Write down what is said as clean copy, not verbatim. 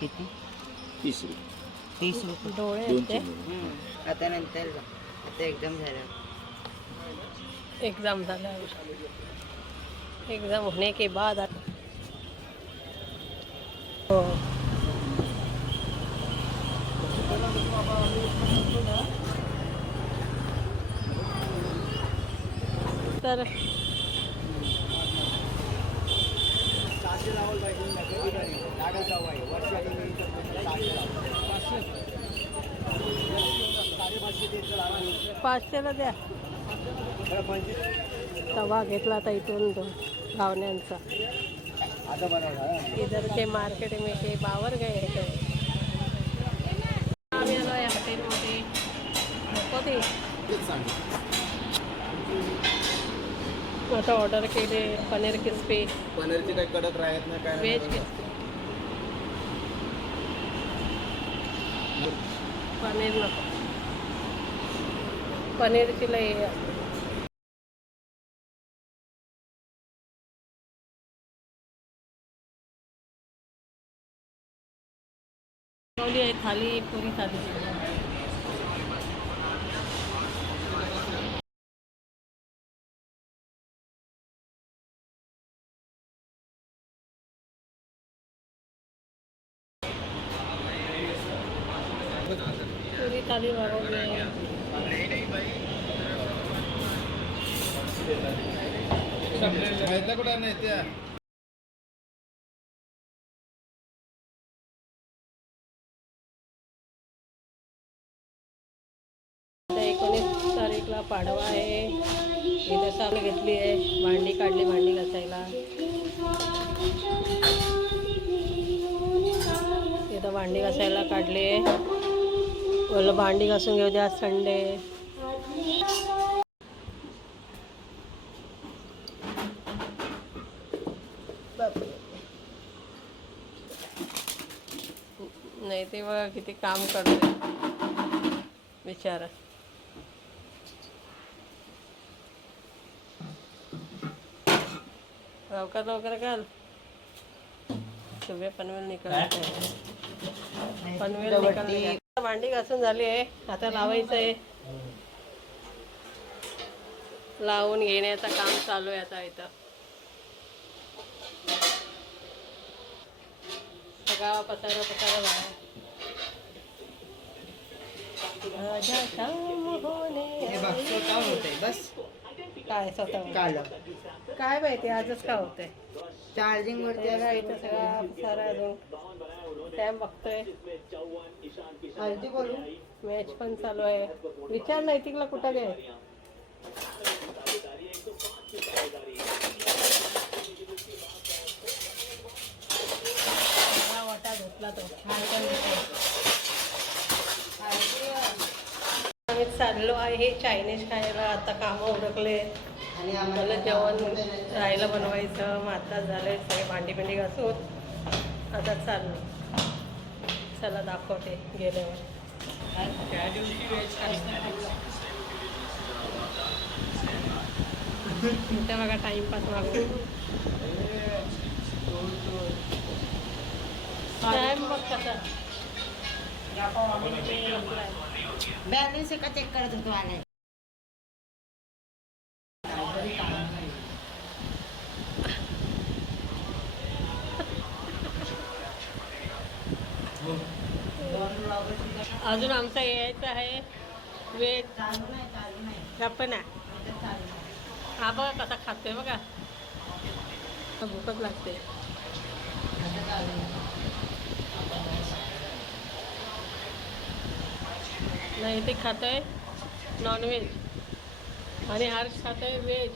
किती? 30 रुपये. 30 रुपये. डोळे दोन आहेत ते. चिमणी. आता नंतर आता एकदम झालं. एग्ज़ाम झालं. एग्ज़ाम होने के बाद हो तर पाचशेला द्या. तवा घेतला आता इथून घावण्यांचा. इधर के मार्केट में के बावर गए है आम्ही आलो या हॉटेलमध्ये. नको ते आता ऑर्डर केले पनीर क्रिस्पी, पनीरचे काही कडक राहत नाही काय व्हेज क्रिस्पी. पनीर नको, पनीरची लई मागवली आहे थाली, पुरी थाली. पुरी थाली मागवली आहे. कुठं नाही त्या आता 19 तारीखला पाडवा आहे. इथं सावली घेतली आहे, भांडी काढली भांडी घासायला. इथं भांडी घासायला काढली. बोललं भांडी घासून घेऊ द्या, संडे. नाही ते बघा किती काम करते बिचारा. लवकर लवकर घाल. सुबह पनवेल निघाल. पनवेल निघाल. भांडी घासून झाली आहे, आता लावायचं आहे. लावून घेण्याचं काम चालू आहे आता. इथं सगळा पसारा झाला. बस काय स्वतः काल काय माहिती आजच का होतंय. चार्जिंग वरती तेव्हा इथं सगळा पसारा अजून टाइम बघतोय. अर्धी बोलू. मॅच पण चालू आहे. विचार नैतिकला कुठं गे. वाटा घेतला तो. आम्ही चाललो आहे चायनीज खायला. आता कामं उरकले आणि मला जेवण राहायला बनवायचं. मग आता झालंय सगळे भांडी बिंडी घासून आता चाललो. चला दाखवते गेल्यावर. त्या बघा टाइमपास मागून टाइम बघ कसा. बॅलन्स एका चेक करत होतो आलाय. अजून आमचं यायचं आहे वेज. गप्प ना. हा बघा कसा खातोय बघा. भूकच लागते. नाही ते खातोय नॉनव्हेज आणि हर्ष खातोय व्हेज.